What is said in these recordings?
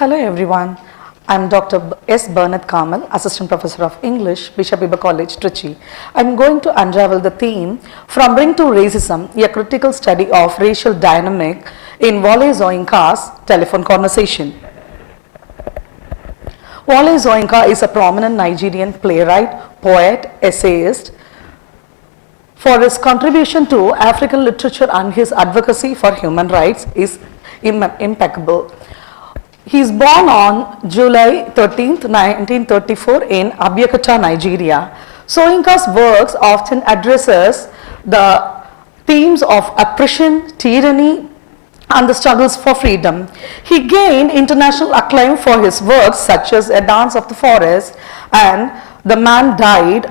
Hello everyone, I am Dr.S.Bernath Carmel, Assistant Professor of English, Bishop Iber College, Trichy. I am going to unravel the theme From Ring to Racism, a critical study of racial dynamic in Wole Soyinka's telephone conversation. Wole Soyinka is a prominent Nigerian playwright, poet, essayist. For his contribution to African literature and his advocacy for human rights is impeccable. He is born on July 13, 1934 in Abeokuta, Nigeria. Soyinka's works often addresses the themes of oppression, tyranny, and the struggles for freedom. He gained international acclaim for his works such as A Dance of the Forest and The Man Died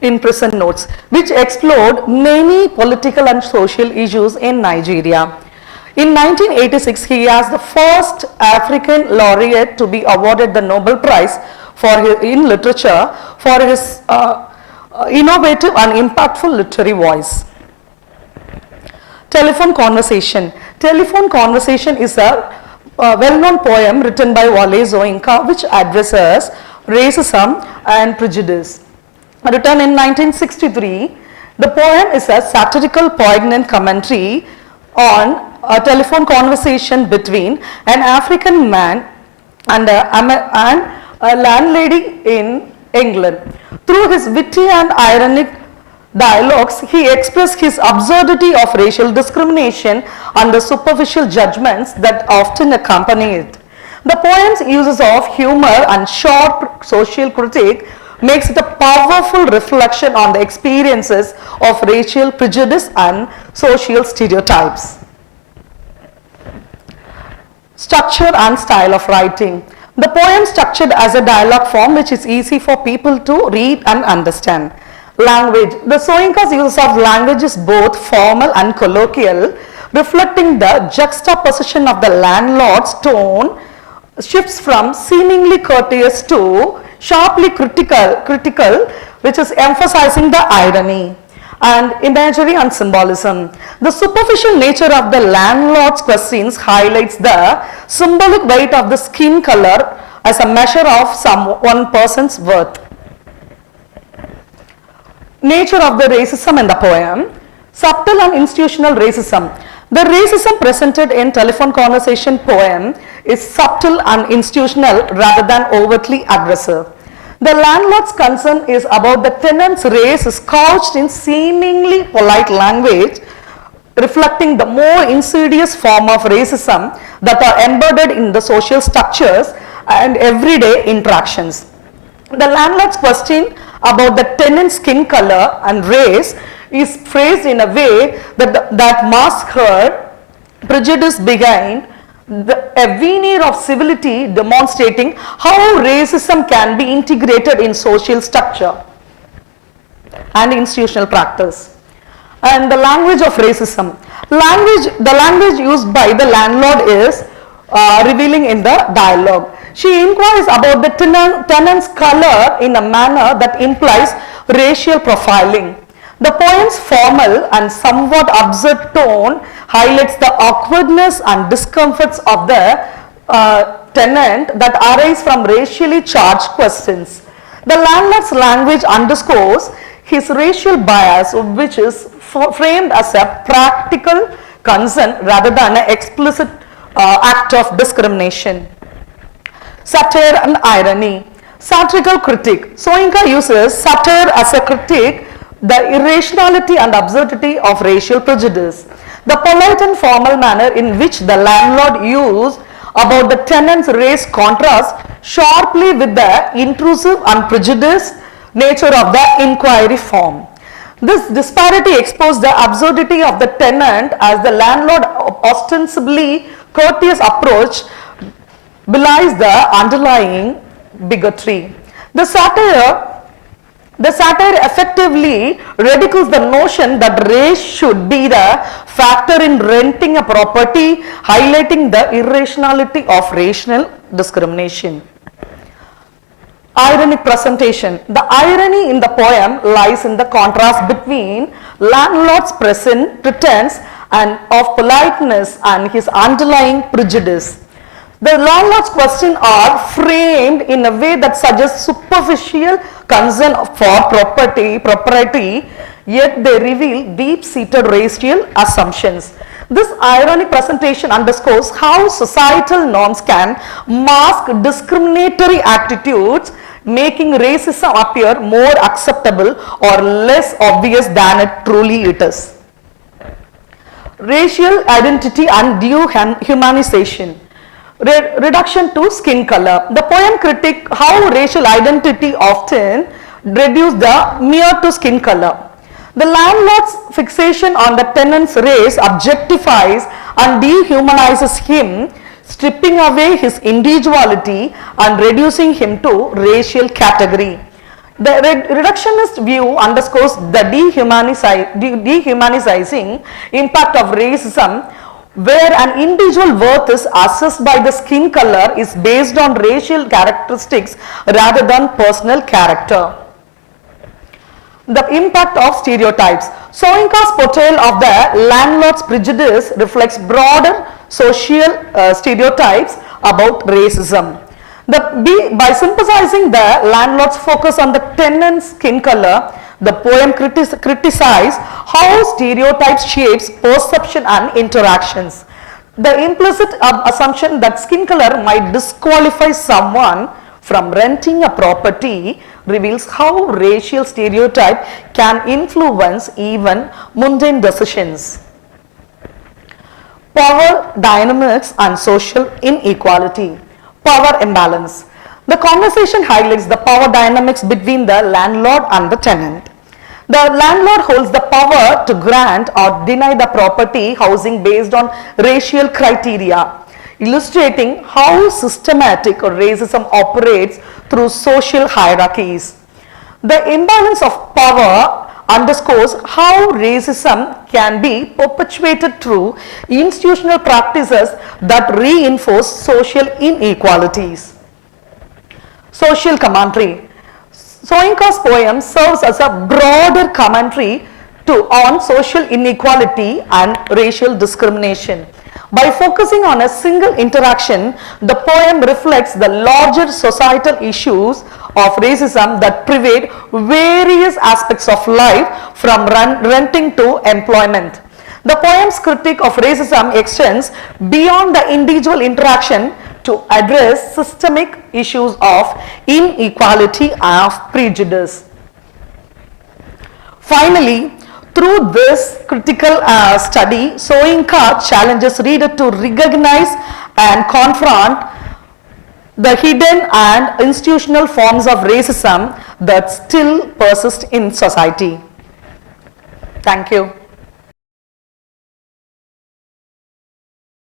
in Prison Notes, which explored many political and social issues in Nigeria. In 1986, he was the first African laureate to be awarded the Nobel Prize in literature for his innovative and impactful literary voice. Telephone Conversation. Telephone Conversation is a well-known poem written by Wole Soyinka which addresses racism and prejudice. Written in 1963, the poem is a satirical, poignant commentary on a telephone conversation between an African man and a landlady in England. Through his witty and ironic dialogues, he expressed his absurdity of racial discrimination and the superficial judgments that often accompany it. The poem's uses of humor and sharp social critique makes it a powerful reflection on the experiences of racial prejudice and social stereotypes. Structure and style of writing. The poem is structured as a dialogue form which is easy for people to read and understand. Language. The Soyinka's use of language is both formal and colloquial, reflecting the juxtaposition of the landlord's tone shifts from seemingly courteous to sharply critical, which is emphasizing the irony. And imagery and symbolism. The superficial nature of the landlord's questions highlights the symbolic weight of the skin color as a measure of one person's worth. Nature of the racism in the poem. Subtle and institutional racism. The racism presented in Telephone Conversation poem is subtle and institutional rather than overtly aggressive. The landlord's concern is about the tenant's race is couched in seemingly polite language, reflecting the more insidious form of racism that are embedded in the social structures and everyday interactions. The landlord's question about the tenant's skin color and race is phrased in a way that masks her prejudice behind a veneer of civility, demonstrating how racism can be integrated in social structure and institutional practice. And the language of racism. The language used by the landlord is revealing in the dialogue. She inquires about the tenant's color in a manner that implies racial profiling. The poem's formal and somewhat absurd tone highlights the awkwardness and discomforts of the tenant that arise from racially charged questions. The landlord's language underscores his racial bias, which is framed as a practical concern rather than an explicit act of discrimination. Satire and irony. Satirical critique. Soyinka uses satire as a critique the irrationality and absurdity of racial prejudice. The polite and formal manner in which the landlord used about the tenant's race contrasts sharply with the intrusive and prejudiced nature of the inquiry form. This disparity exposed the absurdity of the tenant as the landlord ostensibly courteous approach belies the underlying bigotry. The satire effectively ridicules the notion that race should be the factor in renting a property, highlighting the irrationality of racial discrimination. Ironic presentation. The irony in the poem lies in the contrast between landlord's pretense and of politeness and his underlying prejudice. The landlord's questions are framed in a way that suggests superficial concern for property, yet they reveal deep-seated racial assumptions. This ironic presentation underscores how societal norms can mask discriminatory attitudes, making racism appear more acceptable or less obvious than it truly is. Racial identity and dehumanization. Reduction to skin color. The poem critiques how racial identity often reduces the mere to skin color. The landlord's fixation on the tenant's race objectifies and dehumanizes him, stripping away his individuality and reducing him to racial category. The reductionist view underscores the dehumanizing impact of racism, where an individual worth is assessed by the skin color is based on racial characteristics rather than personal character. The impact of stereotypes. Soyinka's portrayal of the landlord's prejudice reflects broader social stereotypes about racism. By sympathizing the landlord's focus on the tenant's skin color, the poem criticizes how stereotypes shapes perception and interactions. The implicit assumption that skin color might disqualify someone from renting a property reveals how racial stereotype can influence even mundane decisions. Power dynamics and social inequality. Power imbalance. The conversation highlights the power dynamics between the landlord and the tenant. The landlord holds the power to grant or deny the property housing based on racial criteria, illustrating how systematic racism operates through social hierarchies. The imbalance of power underscores how racism can be perpetuated through institutional practices that reinforce social inequalities. Social commentary. Soyinka's poem serves as a broader commentary on social inequality and racial discrimination. By focusing on a single interaction, the poem reflects the larger societal issues of racism that pervade various aspects of life, from renting to employment. The poem's critique of racism extends beyond the individual interaction to address systemic issues of inequality and of prejudice. Finally, through this critical study, Soyinka challenges reader to recognize and confront the hidden and institutional forms of racism that still persist in society. Thank you.